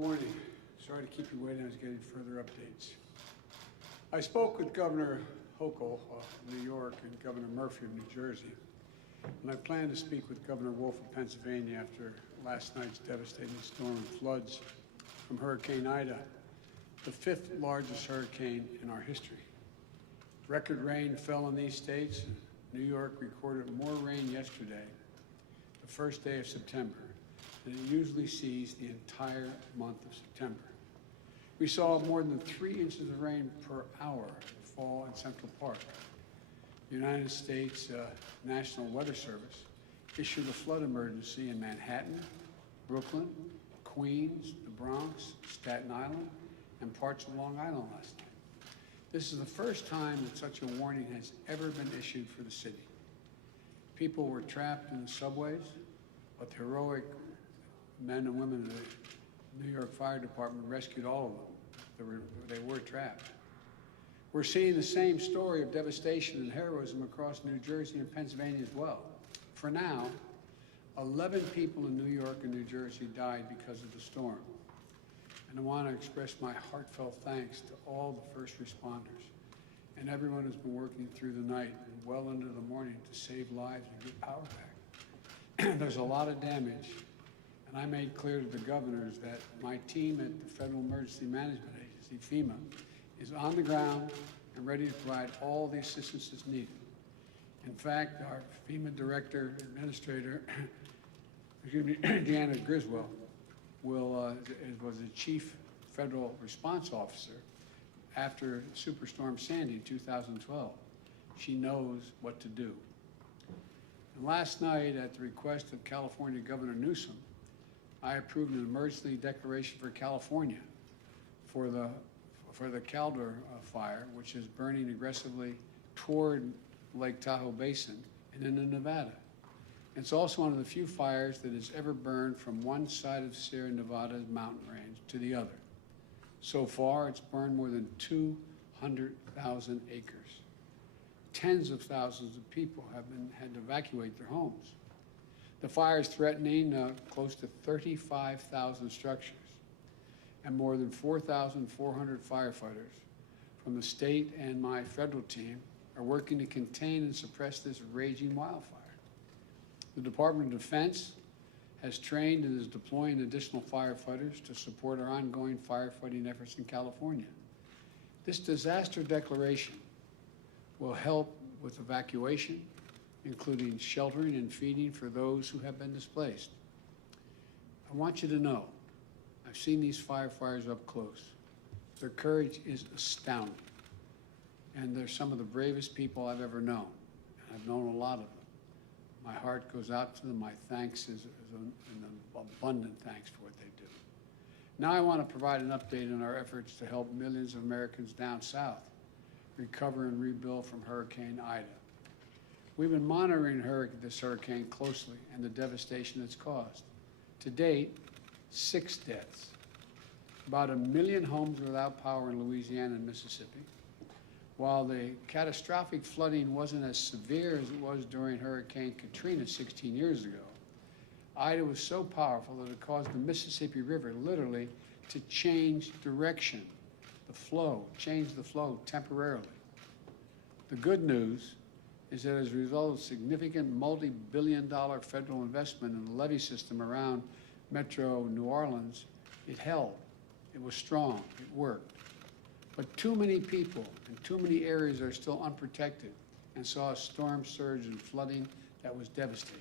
morning. Sorry to keep you waiting. I was getting further updates. I spoke with Governor Hochul of New York and Governor Murphy of New Jersey, and I plan to speak with Governor Wolf of Pennsylvania after last night's devastating storm and floods from Hurricane Ida, the fifth largest hurricane in our history. Record rain fell in these states. New York recorded more rain yesterday, the first day of September, than it usually sees the entire month of September. We saw more than 3 inches of rain per hour fall in Central Park. The United States National Weather Service issued a flood emergency in Manhattan, Brooklyn, Queens, the Bronx, Staten Island, and parts of Long Island last night. This is the first time that such a warning has ever been issued for the city. People were trapped in the subways, but the heroic men and women of the New York Fire Department rescued all of them. They were trapped. We're seeing the same story of devastation and heroism across New Jersey and Pennsylvania as well. For now, 11 people in New York and New Jersey died because of the storm. And I want to express my heartfelt thanks to all the first responders and everyone who's been working through the night and well into the morning to save lives and get power back. There's a lot of damage, and I made clear to the governors that my team at the Federal Emergency Management Agency, FEMA, is on the ground and ready to provide all the assistance that's needed. In fact, our FEMA Director Administrator, Deanna Griswold, was the Chief Federal Response Officer after Superstorm Sandy in 2012. She knows what to do. And last night, at the request of California Governor Newsom, I approved an emergency declaration for California for the Calder fire, which is burning aggressively toward Lake Tahoe Basin and into Nevada. It's also one of the few fires that has ever burned from one side of Sierra Nevada's mountain range to the other. So far, it's burned more than 200,000 acres. Tens of thousands of people have had to evacuate their homes. The fire is threatening close to 35,000 structures, and more than 4,400 firefighters from the state and my federal team are working to contain and suppress this raging wildfire. The Department of Defense has trained and is deploying additional firefighters to support our ongoing firefighting efforts in California. This disaster declaration will help with evacuation, including sheltering and feeding for those who have been displaced. I want you to know, I've seen these firefighters up close. Their courage is astounding, and they're some of the bravest people I've ever known. I've known a lot of them. My heart goes out to them. My thanks is an abundant thanks for what they do. Now I want to provide an update on our efforts to help millions of Americans down south recover and rebuild from Hurricane Ida. We've been monitoring this hurricane closely and the devastation it's caused. To date, 6 deaths. About 1 million homes without power in Louisiana and Mississippi. While the catastrophic flooding wasn't as severe as it was during Hurricane Katrina 16 years ago, Ida was so powerful that it caused the Mississippi River literally to change direction, change the flow temporarily. The good news is that as a result of significant multi-billion-dollar federal investment in the levee system around Metro New Orleans, it held. It was strong. It worked. But too many people and too many areas are still unprotected and saw a storm surge and flooding that was devastating.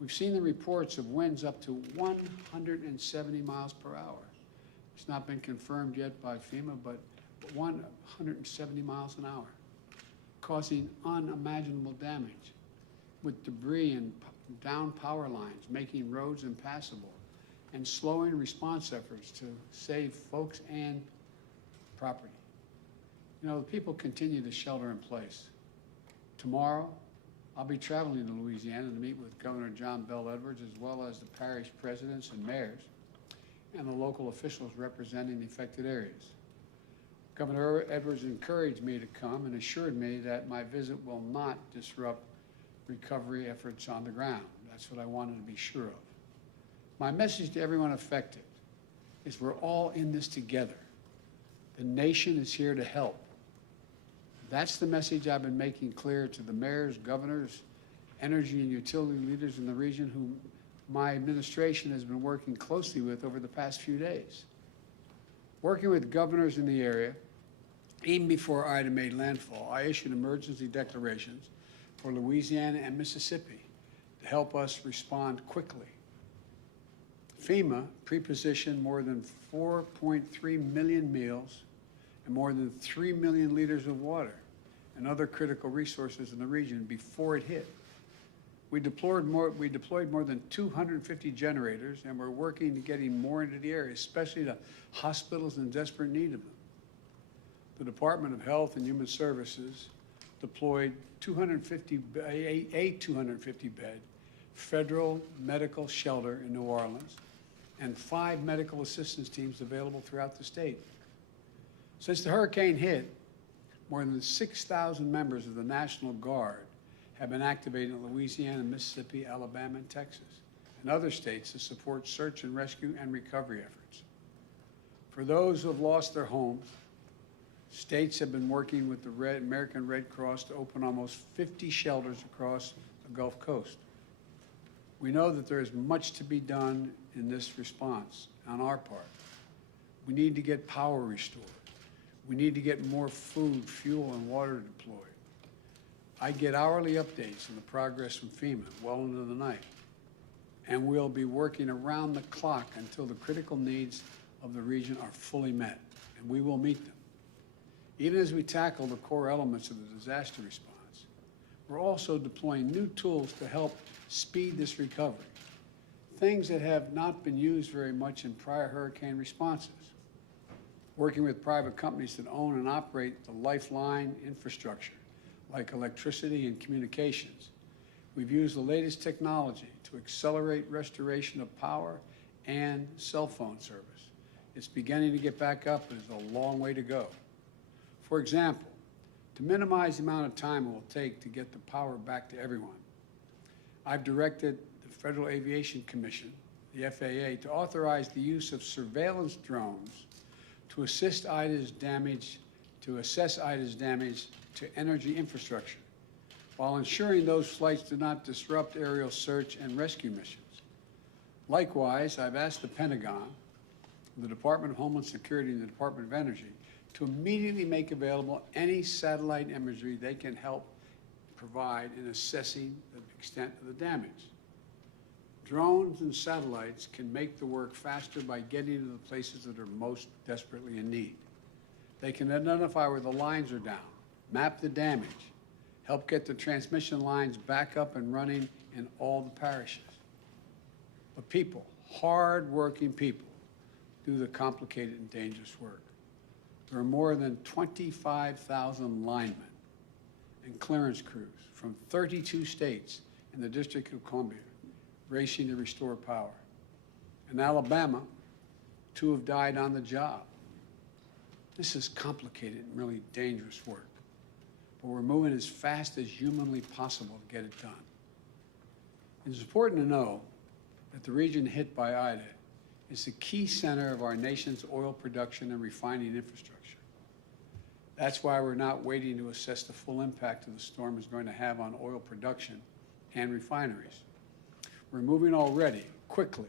We've seen the reports of winds up to 170 miles per hour. It's not been confirmed yet by FEMA, but 170 miles an hour, causing unimaginable damage with debris and down power lines, making roads impassable, and slowing response efforts to save folks and property. You know, the people continue to shelter in place. Tomorrow, I'll be traveling to Louisiana to meet with Governor John Bell Edwards, as well as the parish presidents and mayors, and the local officials representing the affected areas. Governor Edwards encouraged me to come and assured me that my visit will not disrupt recovery efforts on the ground. That's what I wanted to be sure of. My message to everyone affected is we're all in this together. The nation is here to help. That's the message I've been making clear to the mayors, governors, energy and utility leaders in the region who my administration has been working closely with over the past few days. Working with governors in the area, even before Ida made landfall, I issued emergency declarations for Louisiana and Mississippi to help us respond quickly. FEMA pre-positioned more than 4.3 million meals and more than 3 million liters of water and other critical resources in the region before it hit. We deployed more than 250 generators, and we're working to getting more into the area, especially to hospitals in desperate need of them. The Department of Health and Human Services deployed a 250-bed federal medical shelter in New Orleans and 5 medical assistance teams available throughout the state. Since the hurricane hit, more than 6,000 members of the National Guard have been activated in Louisiana, Mississippi, Alabama, and Texas, and other states to support search and rescue and recovery efforts. For those who have lost their homes, states have been working with the American Red Cross to open almost 50 shelters across the Gulf Coast. We know that there is much to be done in this response on our part. We need to get power restored. We need to get more food, fuel, and water deployed. I get hourly updates on the progress from FEMA well into the night, and we'll be working around the clock until the critical needs of the region are fully met, and we will meet them. Even as we tackle the core elements of the disaster response, we're also deploying new tools to help speed this recovery, things that have not been used very much in prior hurricane responses. Working with private companies that own and operate the lifeline infrastructure, like electricity and communications. We've used the latest technology to accelerate restoration of power and cell phone service. It's beginning to get back up, but there's a long way to go. For example, to minimize the amount of time it will take to get the power back to everyone, I've directed the Federal Aviation Commission, the FAA, to authorize the use of surveillance drones to assess Ida's damage to energy infrastructure, while ensuring those flights do not disrupt aerial search and rescue missions. Likewise, I've asked the Pentagon, the Department of Homeland Security, and the Department of Energy to immediately make available any satellite imagery they can help provide in assessing the extent of the damage. Drones and satellites can make the work faster by getting to the places that are most desperately in need. They can identify where the lines are down, map the damage, help get the transmission lines back up and running in all the parishes. But people, hard-working people, do the complicated and dangerous work. There are more than 25,000 linemen and clearance crews from 32 states in the District of Columbia racing to restore power. In Alabama, 2 have died on the job. This is complicated and really dangerous work, but we're moving as fast as humanly possible to get it done. It's important to know that the region hit by Ida is the key center of our nation's oil production and refining infrastructure. That's why we're not waiting to assess the full impact of the storm is going to have on oil production and refineries. We're moving already, quickly,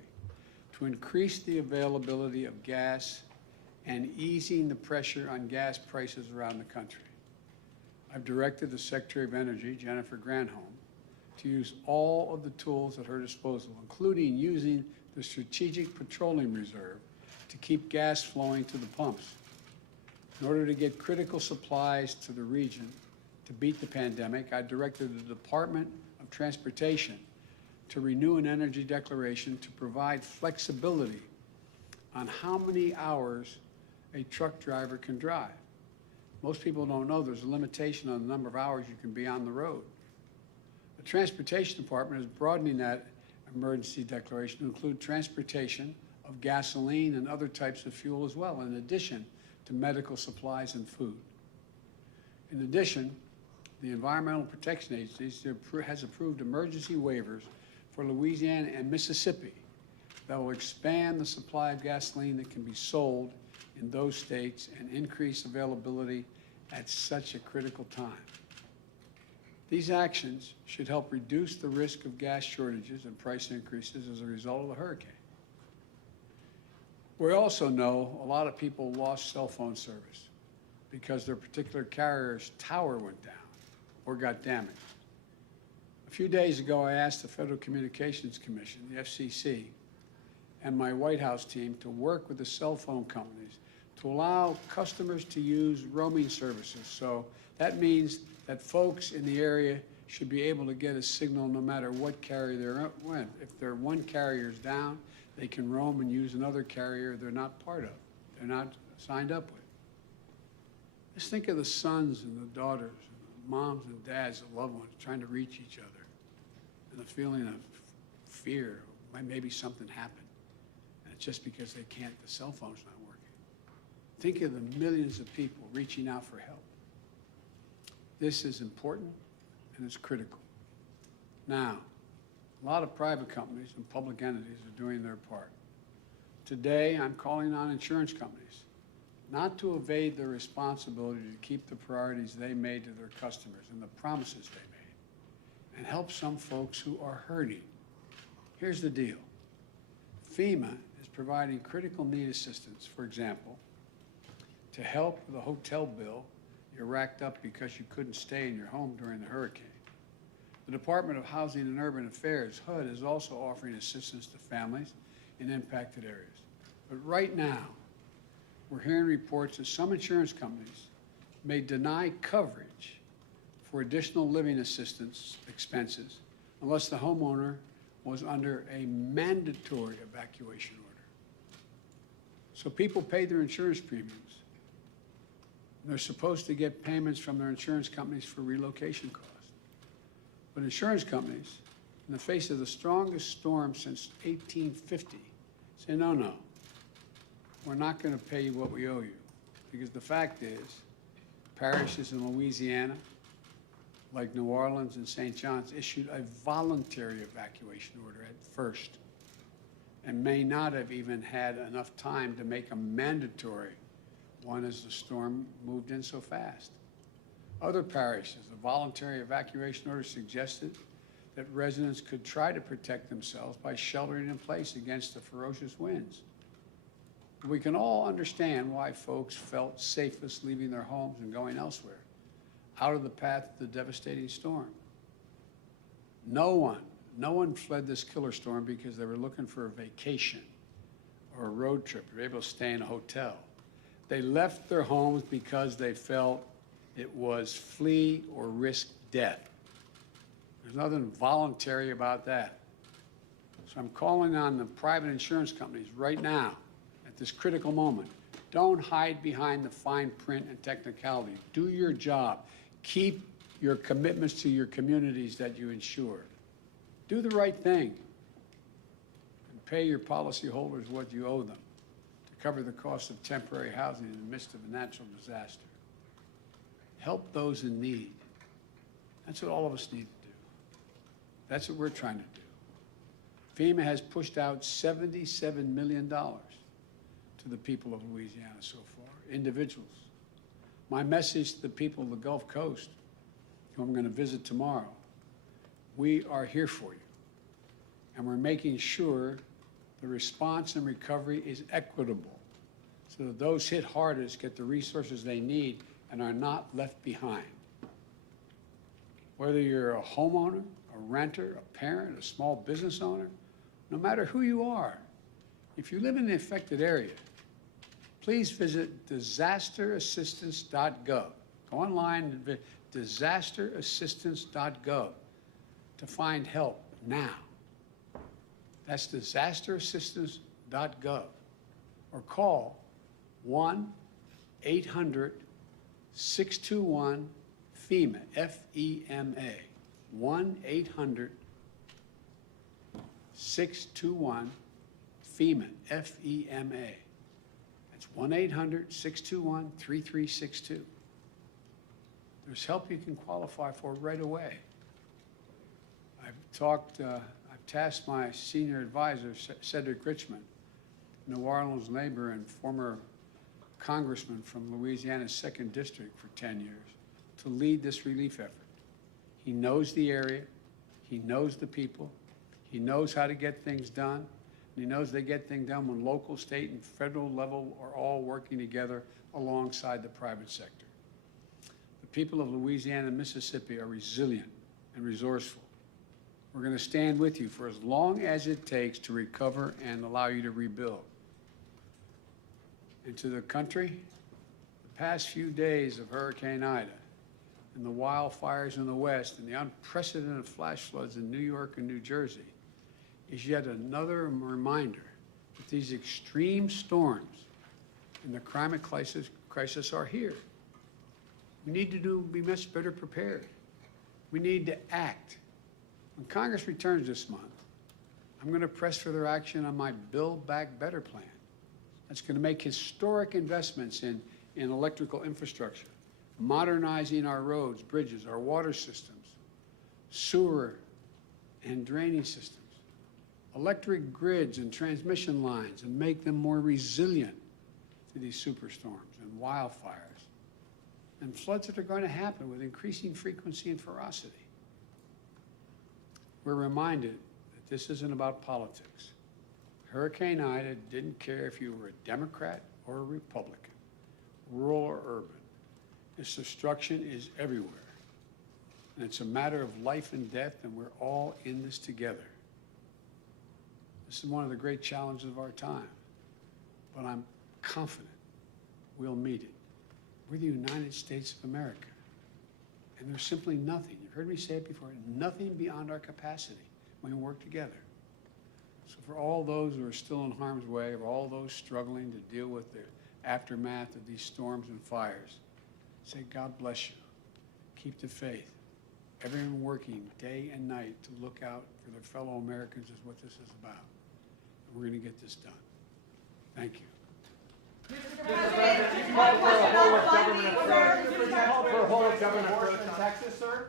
to increase the availability of gas and easing the pressure on gas prices around the country. I've directed the Secretary of Energy, Jennifer Granholm, to use all of the tools at her disposal, including using the Strategic Petroleum Reserve to keep gas flowing to the pumps. In order to get critical supplies to the region to beat the pandemic, I directed the Department of Transportation to renew an energy declaration to provide flexibility on how many hours a truck driver can drive. Most people don't know there's a limitation on the number of hours you can be on the road. The Transportation Department is broadening that emergency declaration to include transportation of gasoline and other types of fuel as well, in addition to medical supplies and food. In addition, the Environmental Protection Agency has approved emergency waivers for Louisiana and Mississippi that will expand the supply of gasoline that can be sold in those states and increase availability at such a critical time. These actions should help reduce the risk of gas shortages and price increases as a result of the hurricane. We also know a lot of people lost cell phone service because their particular carrier's tower went down or got damaged. A few days ago, I asked the Federal Communications Commission, the FCC, and my White House team to work with the cell phone companies to allow customers to use roaming services. So that means that folks in the area should be able to get a signal no matter what carrier they're in. If their one carrier's down, they can roam and use another carrier they're not part of, they're not signed up with. Just think of the sons and the daughters, and the moms and dads, the loved ones trying to reach each other, and the feeling of fear, maybe something happened, and it's just because they can't, the cell phone's not working. Think of the millions of people reaching out for help. This is important and it's critical. Now, a lot of private companies and public entities are doing their part. Today, I'm calling on insurance companies not to evade their responsibility to keep the priorities they made to their customers and the promises they made, and help some folks who are hurting. Here's the deal. FEMA is providing critical need assistance, for example, to help with a hotel bill you racked up because you couldn't stay in your home during the hurricane. The Department of Housing and Urban Affairs, HUD, is also offering assistance to families in impacted areas. But right now, we're hearing reports that some insurance companies may deny coverage for additional living assistance expenses unless the homeowner was under a mandatory evacuation order. So people pay their insurance premiums. They're supposed to get payments from their insurance companies for relocation costs. But insurance companies, in the face of the strongest storm since 1850, say, no, we're not going to pay you what we owe you. Because the fact is, parishes in Louisiana, like New Orleans and St. John's, issued a voluntary evacuation order at first and may not have even had enough time to make a mandatory one as the storm moved in so fast. Other parishes, a voluntary evacuation order suggested that residents could try to protect themselves by sheltering in place against the ferocious winds. We can all understand why folks felt safest leaving their homes and going elsewhere, out of the path of the devastating storm. No one fled this killer storm because they were looking for a vacation or a road trip. They were able to stay in a hotel. They left their homes because they felt it was flee or risk death. There's nothing voluntary about that. So I'm calling on the private insurance companies right now, at this critical moment. Don't hide behind the fine print and technicality. Do your job. Keep your commitments to your communities that you insure. Do the right thing and pay your policyholders what you owe them to cover the cost of temporary housing in the midst of a natural disaster. Help those in need. That's what all of us need to do. That's what we're trying to do. FEMA has pushed out $77 million to the people of Louisiana so far, individuals. My message to the people of the Gulf Coast, who I'm going to visit tomorrow, we are here for you. And we're making sure the response and recovery is equitable so that those hit hardest get the resources they need and are not left behind. Whether you're a homeowner, a renter, a parent, a small business owner, no matter who you are, if you live in the affected area, please visit disasterassistance.gov. Go online and visit disasterassistance.gov to find help now. That's disasterassistance.gov. Or call 1-800-621-FEMA, F-E-M-A, 1-800-621-FEMA, F-E-M-A. That's 1-800-621-3362. There's help you can qualify for right away. I've tasked my senior advisor, Cedric Richmond, New Orleans neighbor and former congressman from Louisiana's 2nd District for 10 years, to lead this relief effort. He knows the area, he knows the people, he knows how to get things done, and he knows they get things done when local, state, and federal level are all working together alongside the private sector. The people of Louisiana and Mississippi are resilient and resourceful. We're going to stand with you for as long as it takes to recover and allow you to rebuild. And to the country, the past few days of Hurricane Ida and the wildfires in the West and the unprecedented flash floods in New York and New Jersey is yet another reminder that these extreme storms and the climate crisis are here. We need to be much better prepared. We need to act. When Congress returns this month, I'm going to press for their action on my Build Back Better plan. That's going to make historic investments in electrical infrastructure, modernizing our roads, bridges, our water systems, sewer and drainage systems, electric grids and transmission lines, and make them more resilient to these superstorms and wildfires and floods that are going to happen with increasing frequency and ferocity. We're reminded that this isn't about politics. Hurricane Ida didn't care if you were a Democrat or a Republican, rural or urban. This destruction is everywhere. And it's a matter of life and death, and we're all in this together. This is one of the great challenges of our time, but I'm confident we'll meet it. We're the United States of America, and there's simply nothing, you've heard me say it before, nothing beyond our capacity when we work together. So for all those who are still in harm's way, or all those struggling to deal with the aftermath of these storms and fires, say, God bless you. Keep the faith. Everyone working day and night to look out for their fellow Americans is what this is about. And we're going to get this done. Thank you. Mr. President, you called for a whole of government approach in Texas, sir?